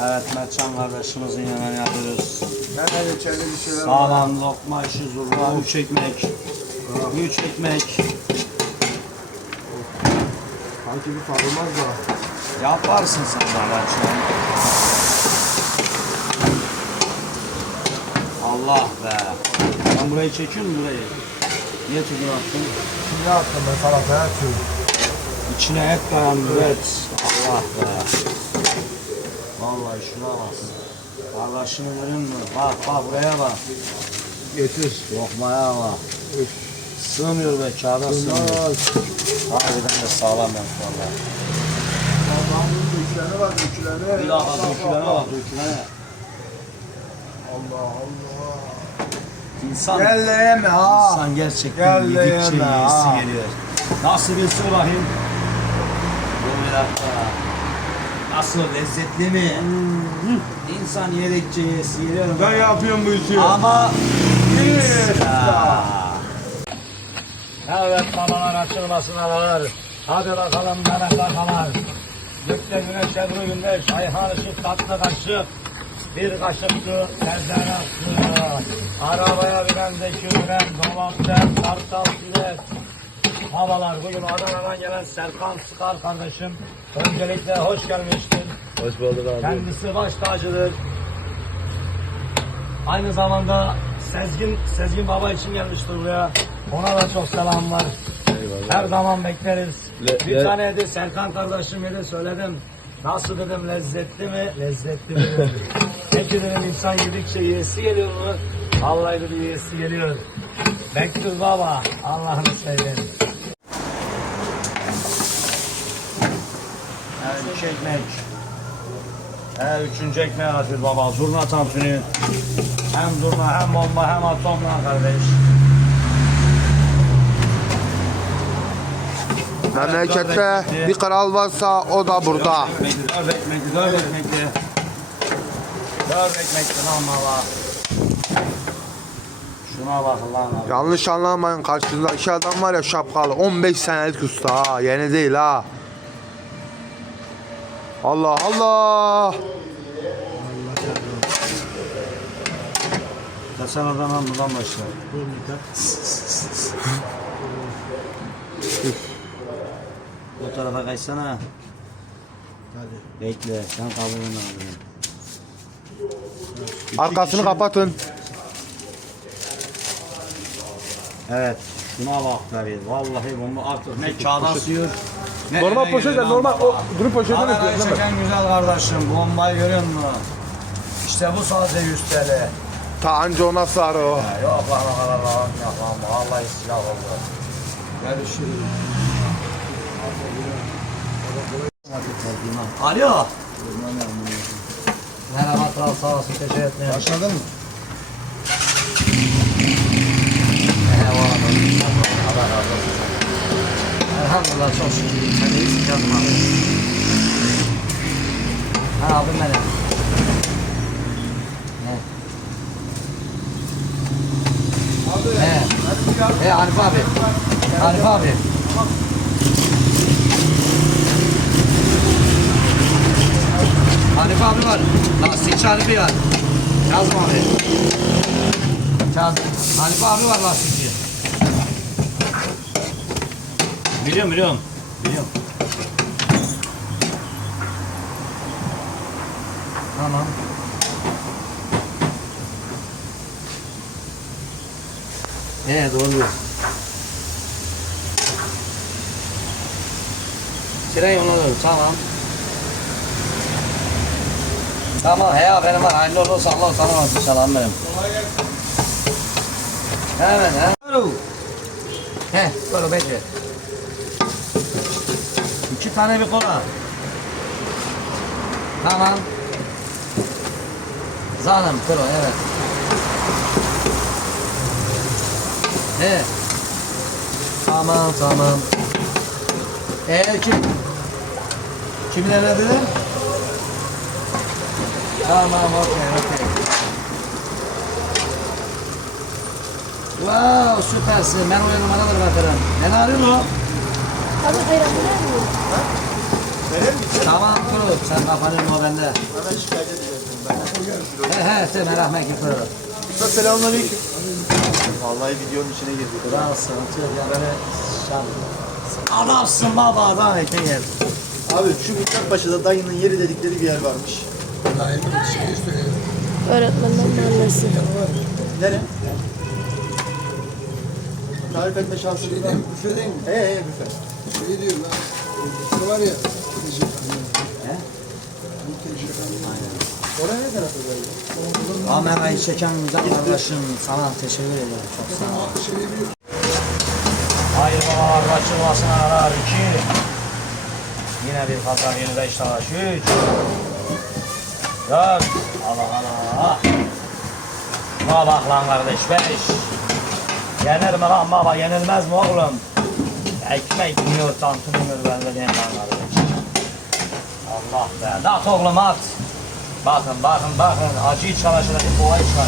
Evet Mertcan kardeşimizin yanına yapıyoruz. Hemen içeride bir şeyler var. Sağlam lokma işi zurna, üç ekmek. Üç ekmek. Sanki bir sarılmaz da. Yaparsın sen Mertcan. Allah be. Ben burayı çekiyor musun burayı? Niye tuzunu attın? Şimdi attım ben salataya atıyorum. İçine et dayandı et. Allah be. Vallahi şuna bak. Kardeşini görün mü? Bak bak buraya bak. Getir. Lokmaya bak. Üf. Sığmıyor be kağıda sığmıyor. Harbiden de sağlam et valla. Allah'ın döküleni var döküleni. Bir bak dökülene bak dökülene. Allah Allah. İnsan, Gel de yeme ha. insan gerçekten Gel de yedikçe yiyesi ha. geliyor. Nasıl bir sır bakayım? Dur bir dakika. Nasıl lezzetli mi? İnsan yedikçe geliyor. Ben yapıyorum bu işi. Ama. Evet babalar açılmasın aralar. Hadi bakalım demek bakalım. Gökte güneş ebru güneş, ayhan ışık tatlı kaşık. Bir kaşık su, terzene su. Arabaya binen zeki üren, dolapten kartal silet. Havalar bugün Adana'dan gelen Serkan Sıkar kardeşim. Öncelikle hoş gelmiştin. Hoş bulduk abi. Kendisi baş tacıdır. Aynı zamanda Sezgin, Sezgin Baba için gelmiştir buraya. Ona da çok selam var. Her zaman bekleriz. Le- bir le- tane de Serkan kardeşim de söyledim. Nasıl dedim lezzetli mi? Lezzetli mi? Peki dedim insan yedikçe yiyesi geliyor mu? Vallahi dedi yiyesi geliyor. Bekliyoruz baba. Allah'ını seveyim. İki ekmek. He, üçüncü ekmeği atıyor baba. Zurna tantuni. Hem zurna hem bomba hem atomla kardeş. Memlekette bir kral varsa o da burada. Dört ekmekli, dört ekmekli. Dört ekmekli lan baba. Şuna bak lan abi. Yanlış anlamayın karşınızdaki adam var ya şapkalı 15 senelik usta ha yeni değil ha. Allah Allah. Sen adamdan buradan başla. Bu tarafa kaçsana. Hadi. Bekle, sen kabuğunu al. Arkasını kapatın. Evet. Şuna bak tabii. Vallahi bomba artık ne kağıda sıyır. Normal geliyor normal o grup poşetten değil mi? çeken güzel kardeşim. Bombayı görüyor musun? İşte bu sadece 100 TL. Ta anca ona sarı o. Ya Yok lan o kadar lan. Yok lan. Vallahi silah oldu. Görüşürüz. Alo. Merhaba kral sağ olasın teşekkür ederim. Başladın mı? Eyvallah. Allah razı olsun. Elhamdülillah çok şükür. Sen iyisin canım abi. Ha abim benim. Ne? He. He Arif abi. Arif abi. Arif abi var. Lastikçi Arif'i var. Kazım abi. Kazım. Arif abi var lastikçi. Biliyorum biliyorum. Biliyorum. Tamam. He doğru. Tren yolu tamam. Tamam he benim var. Hayırlı uğurlu olsun. Allah sana olsun. Selam benim. Hemen he. He, böyle bekle. Tane bir kola. Tamam. Zanım kro evet. He. Tamam tamam. Eğer kim? Kimler ne dedi? Tamam okey okey. Wow süpersin. Ben o numaraları bakarım. Ben arıyorum. Abi? Tamam kro dur. Sen kafanı o bende. Hemen şikayet edeceğim ben. He he sen merak etme git. Usta selamünaleyküm. Vallahi videonun içine girdik. Kral sıkıntı yok ya böyle şan. Adamsın baba adam ekmeği yer. Abi şu Mithatpaşa'da dayının yeri dedikleri bir yer varmış. Öğretmenden mahallesi. Nere? Tarif etme şansı yok. Şeyden, büfeden mi? He he büfe. Şey diyor lan. Büfe var ya. Gidecek. He? Gidecek. Oraya ne tarafa böyle? Kamerayı çeken güzel kardeşim sana teşekkür ederim çok sağ ol. Şey. Hayır açılmasın arar iki. Yine bir pazar yenide iştaş üç. Dört. Allah Allah. Buna bak lan kardeş beş. Yenir mi lan baba yenilmez mi oğlum? Ekmek yiyor tantuni yiyor ben de diyeyim lan kardeş. Allah be. At oğlum at. Bakın bakın bakın acıyı çalışır. Kovayı çıkar.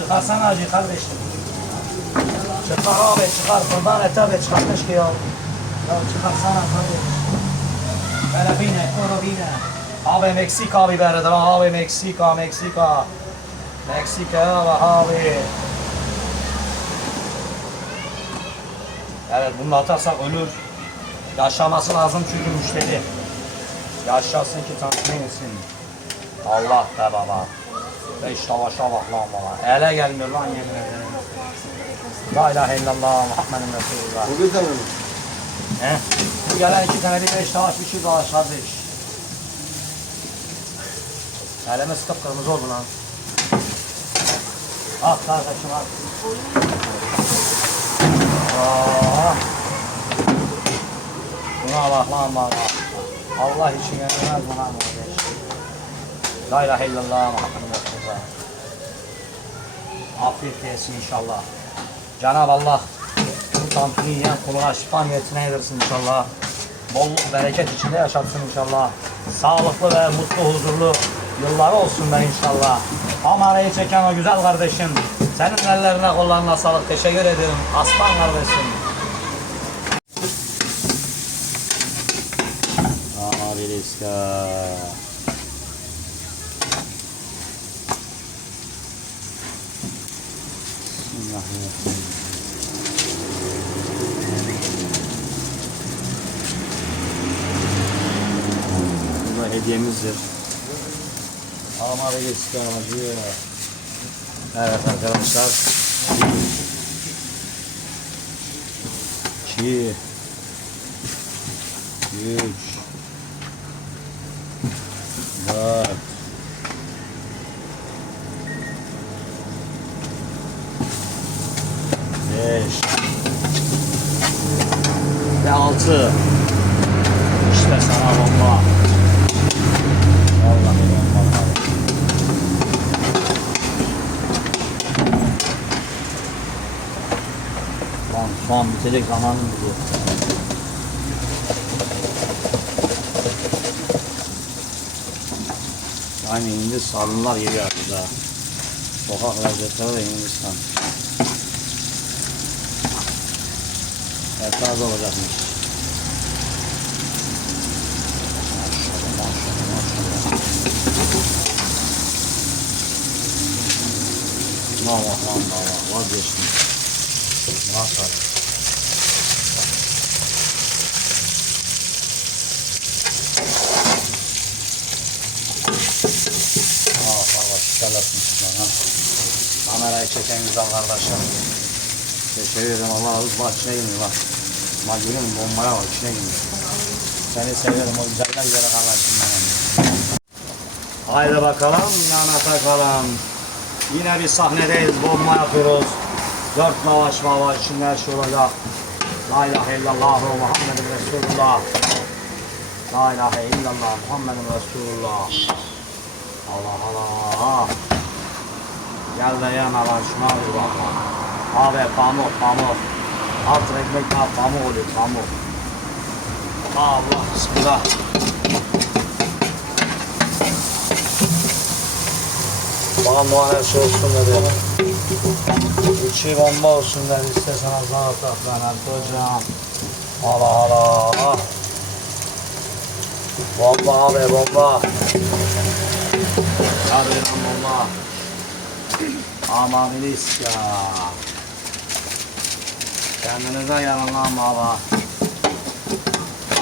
Çıkarsana acıyı kardeşim. Çıkar abi çıkar kurban et abi çıkar keşke ya. Ya çıkarsana kardeş. Böyle bine kuru bine. Abi Meksika biberidir abi Meksika Meksika. Meksika abi abi. Evet bunu atarsak ölür. Yaşaması lazım çünkü müşteri. Yaşasın ki tatmin etsin. Allah be baba. Beş savaşa bak lan baba. Ele gelmiyor lan yemin ederim. La ilahe illallah Muhammedun Resulullah. O yüzden mi? He? Bu gelen iki tane bir beş taş bir şey daha kardeş. Elimiz kıpkırmızı oldu lan. At kardeşim at. Aa. Buna bak lan bana. Allah için yenilmez mi lan kardeş? La ilahe illallah Muhammedun Resulullah. Afiyet olsun inşallah. Cenab-ı Allah bu tantuni yiyen kuluna şifa niyetine yedirsin inşallah. Bolluk bereket içinde yaşatsın inşallah. Sağlıklı ve mutlu huzurlu yılları olsun da inşallah. Kamerayı çeken o güzel kardeşim. Senin ellerine kollarına sağlık. Teşekkür ederim. Aslan kardeşim. Abi riska. Bismillahirrahmanirrahim. Bu da hediyemizdir. Ama riska acıyor. Evet arkadaşlar. İki. Üç. Dört. Beş. Ve altı. İşte sana bomba. Vallahi bomba. abi. An bitecek zamanım gidiyor. Yani Hindistanlılar geliyor artık daha. Sokak lezzetleri de Hindistan. Efraz olacakmış. Maşallah maşallah maşallah. Allah Allah Allah vazgeçtim. Maşallah. Kamerayı çeken güzel kardeşim. Teşekkür ederim Allah razı olsun. Bak içine girmiyor bak. Bak görüyor musun bombaya bak içine girmiyor. Seni seviyorum o güzeller güzel kardeşim benim. Haydi bakalım yana takalım. Yine bir sahnedeyiz bomba yapıyoruz. Dört lavaş baba içinde her şey olacak. La ilahe illallah ve Muhammedun Resulullah. La ilahe illallah Muhammedun Resulullah. Allah Allah. Gel de yan alan şuna bir bak. Abi pamuk pamuk. Alt ekmek ha pamuk oluyor pamuk. Allah bismillah. Pamuk her şey olsun dedi. İçi bomba olsun dedi. İstesen azdan atak ben hocam. Allah Allah. Bomba abi bomba. Harbiden bomba. Aman ilis ya. Kendinize yanın lan baba.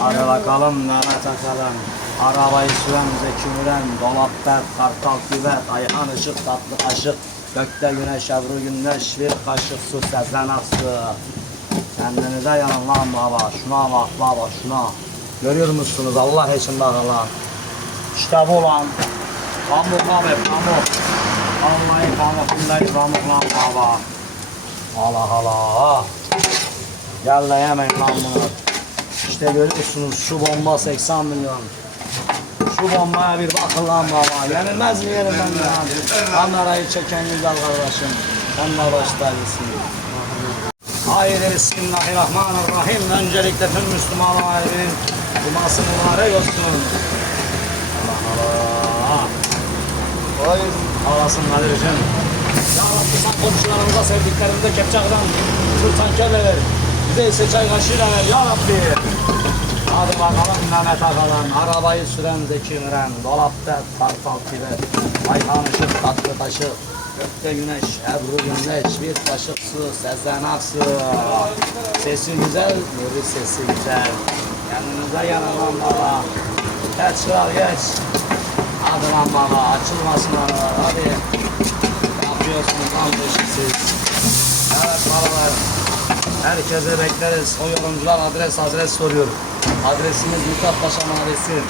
Hadi bakalım nara takalım. Arabayı süren Zeki Müren, dolapta kartal küvet, ayhan ışık tatlı kaşık. Gökte güneş, ebru güneş, bir kaşık su, sezen aksı. Kendinize yanın lan baba. Şuna bak baba şuna. Görüyor musunuz Allah için bakın lan. İşte bu lan. Pamuk abi pamuk. Vallahi pamukundayız pamuk lan baba. Allah Allah. Gel de yemeyin lan bunu. İşte görüyorsunuz şu bomba 80 milyon. Şu bombaya bir bakın lan baba. Yenilmez mi yerim ben lan? Kamerayı çeken güzel kardeşim. Sen de baştaysın. Haydi Bismillahirrahmanirrahim. Öncelikle tüm Müslümanların cuması mübarek olsun. Allah Allah. Kolay Ağlasın Kadir'cim. Ya Rabbi sen komşularımıza sevdiklerimize kepçaktan kırtankerle ver. Bize ise çay kaşığıyla ver ya Rabbi. Hadi bakalım Mehmet Akalan. Arabayı süren Zeki Müren. Dolapta tartal kiber. Ayhan ışık tatlı taşı. Gökte güneş, Ebru güneş, bir kaşık su, Sezen Aksu. Sesi güzel, nuri sesi güzel. Yanınıza yanılan baba. Geç kral geç. Hadi lan baba açılmasın aralar hadi. Ne yapıyorsunuz lan peşisiz? Evet babalar. Herkese bekleriz. O yorumcular adres adres soruyor. Adresimiz Mithat Paşa Mahallesi.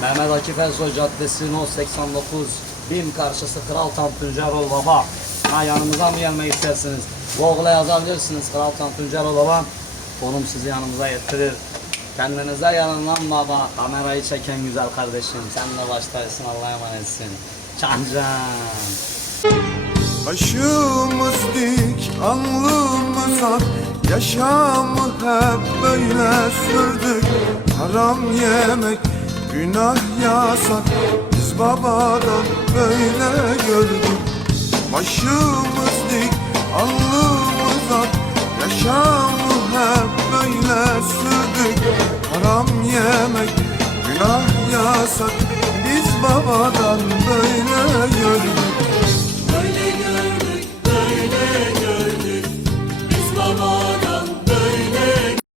Mehmet Akif Ersoy Caddesi No 89. BİM karşısı Kral Tantuncerol Baba. Ha yanımıza mı gelmek istersiniz? Google'a yazabilirsiniz Kral Tantuncerol Baba. Konum sizi yanımıza getirir. Kendinize yanın lan baba. Kamerayı çeken güzel kardeşim. Sen de baştaysın Allah'a emanetsin. Can can. Başımız dik, alnımız ak Yaşamı hep böyle sürdük Haram yemek, günah yasak Biz babadan böyle gördük Başımız dik, alnımız ak Yaşamı Haram yemek, günah yasak. Biz babadan böyle gördük